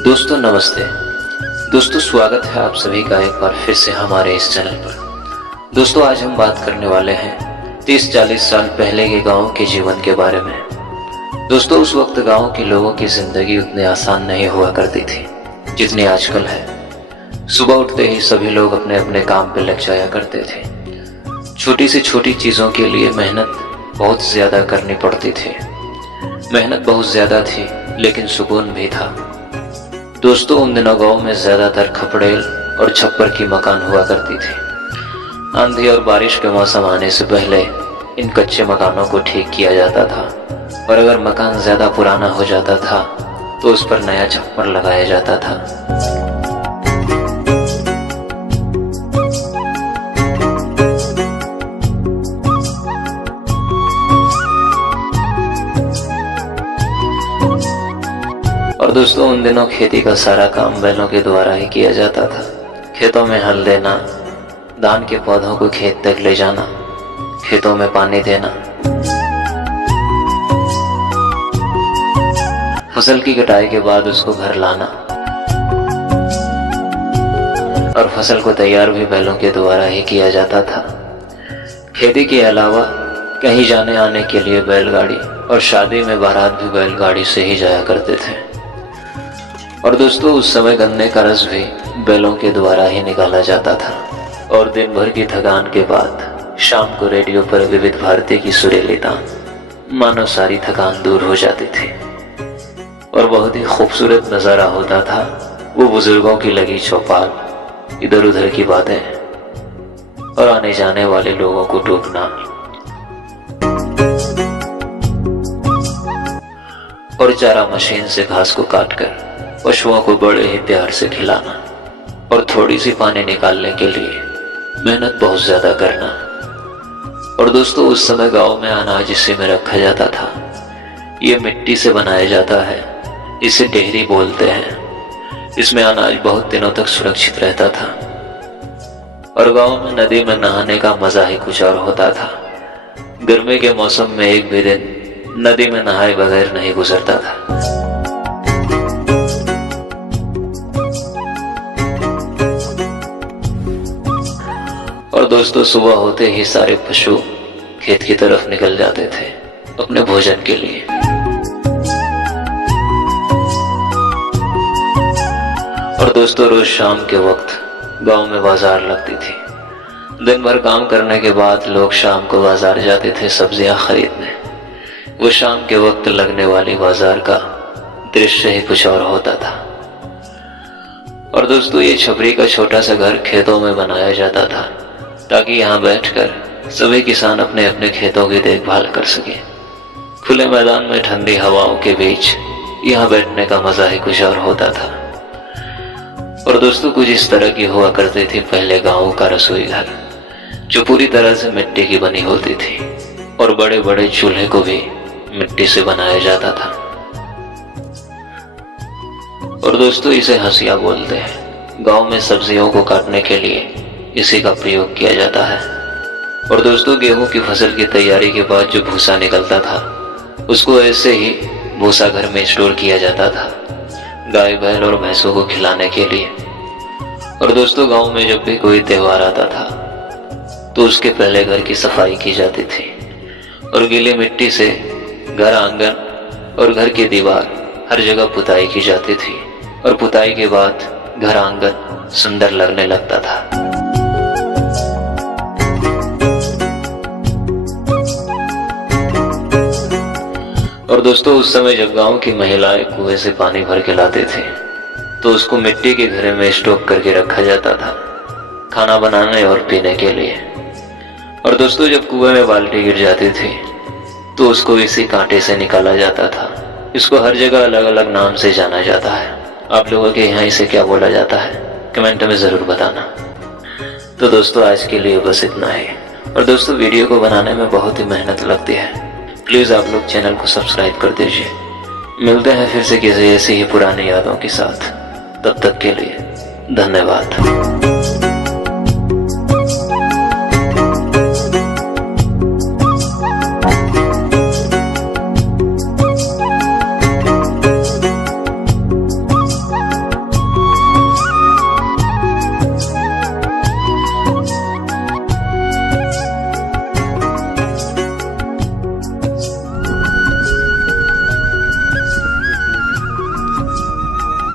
दोस्तों नमस्ते। दोस्तों स्वागत है आप सभी का एक बार फिर से हमारे इस चैनल पर। दोस्तों आज हम बात करने वाले हैं 30-40 साल पहले के गांव के जीवन के बारे में। दोस्तों उस वक्त गांव के लोगों की जिंदगी उतनी आसान नहीं हुआ करती थी जितनी आजकल है। सुबह उठते ही सभी लोग अपने अपने काम पे लग जाया करते थे। छोटी से छोटी चीजों के लिए मेहनत बहुत ज्यादा करनी पड़ती थी। मेहनत बहुत ज्यादा थी लेकिन सुकून भी था। दोस्तों उन दिनों गांव में ज्यादातर खपड़ेल और छप्पर की मकान हुआ करती थी। आंधी और बारिश के मौसम आने से पहले इन कच्चे मकानों को ठीक किया जाता था और अगर मकान ज्यादा पुराना हो जाता था तो उस पर नया छप्पर लगाया जाता था। और दोस्तों उन दिनों खेती का सारा काम बैलों के द्वारा ही किया जाता था। खेतों में हल देना, धान के पौधों को खेत तक ले जाना, खेतों में पानी देना, फसल की कटाई के बाद उसको घर लाना और फसल को तैयार भी बैलों के द्वारा ही किया जाता था। खेती के अलावा कहीं जाने आने के लिए बैलगाड़ी और शादी में बारात भी बैलगाड़ी से ही जाया करते थे। और दोस्तों उस समय गन्ने का रस भी बैलों के द्वारा ही निकाला जाता था। और दिन भर की थकान के बाद शाम को रेडियो पर विविध भारती की सुरीली तान मानो सारी थकान दूर हो जाती थी और बहुत ही खूबसूरत नजारा होता था। वो बुजुर्गों की लगी चौपाल, इधर उधर की बातें और आने जाने वाले लोगों को टोकना और चारा मशीन से घास को काटकर पशुओं को बड़े ही प्यार से खिलाना और थोड़ी सी पानी निकालने के लिए मेहनत बहुत ज्यादा करना। और दोस्तों उस समय गांव में अनाज इसी में रखा जाता था। ये मिट्टी से बनाया जाता है, इसे डेहरी बोलते हैं। इसमें अनाज बहुत दिनों तक सुरक्षित रहता था। और गांव में नदी में नहाने का मजा ही कुछ और होता था। गर्मी के मौसम में एक भी दिन नदी में नहाए बगैर नहीं गुजरता था। और दोस्तों सुबह होते ही सारे पशु खेत की तरफ निकल जाते थे अपने भोजन के लिए। और दोस्तों रोज शाम के वक्त गांव में बाजार लगती थी। दिन भर काम करने के बाद लोग शाम को बाजार जाते थे सब्जियां खरीदने। वो शाम के वक्त लगने वाली बाजार का दृश्य ही कुछ और होता था। और दोस्तों ये छपरी का छोटा सा घर खेतों में बनाया जाता था ताकि यहाँ बैठकर सभी किसान अपने अपने खेतों की देखभाल कर सके। खुले मैदान में ठंडी हवाओं के बीच यहाँ बैठने का मजा ही कुछ और होता था। और दोस्तों कुछ इस तरह की हुआ करती थी पहले गांव का रसोई घर, जो पूरी तरह से मिट्टी की बनी होती थी और बड़े बड़े चूल्हे को भी मिट्टी से बनाया जाता था। और दोस्तों इसे हंसिया बोलते हैं। गांव में सब्जियों को काटने के लिए इसी का प्रयोग किया जाता है। और दोस्तों गेहूं की फसल की तैयारी के बाद जो भूसा निकलता था उसको ऐसे ही भूसा घर में स्टोर किया जाता था गाय बैल और भैंसों को खिलाने के लिए। और दोस्तों गांव में जब भी कोई त्योहार आता था तो उसके पहले घर की सफाई की जाती थी और गीली मिट्टी से घर, आंगन और घर की दीवार हर जगह पुताई की जाती थी। और पुताई के बाद घर आंगन सुंदर लगने लगता था। और दोस्तों उस समय जब गांव की महिलाएं कुएं से पानी भर के लाते थे तो उसको मिट्टी के घड़े में स्टोक करके रखा जाता था खाना बनाने और पीने के लिए। और दोस्तों जब कुएं में बाल्टी गिर जाती थी तो उसको इसी कांटे से निकाला जाता था। इसको हर जगह अलग अलग नाम से जाना जाता है। आप लोगों के यहाँ इसे क्या बोला जाता है कमेंट में जरूर बताना। तो दोस्तों आज के लिए बस इतना ही। और दोस्तों वीडियो को बनाने में बहुत ही मेहनत लगती है। प्लीज आप लोग चैनल को सब्सक्राइब कर दीजिए। मिलते हैं फिर से किसी ऐसी ही पुरानी यादों के साथ। तब तक के लिए धन्यवाद।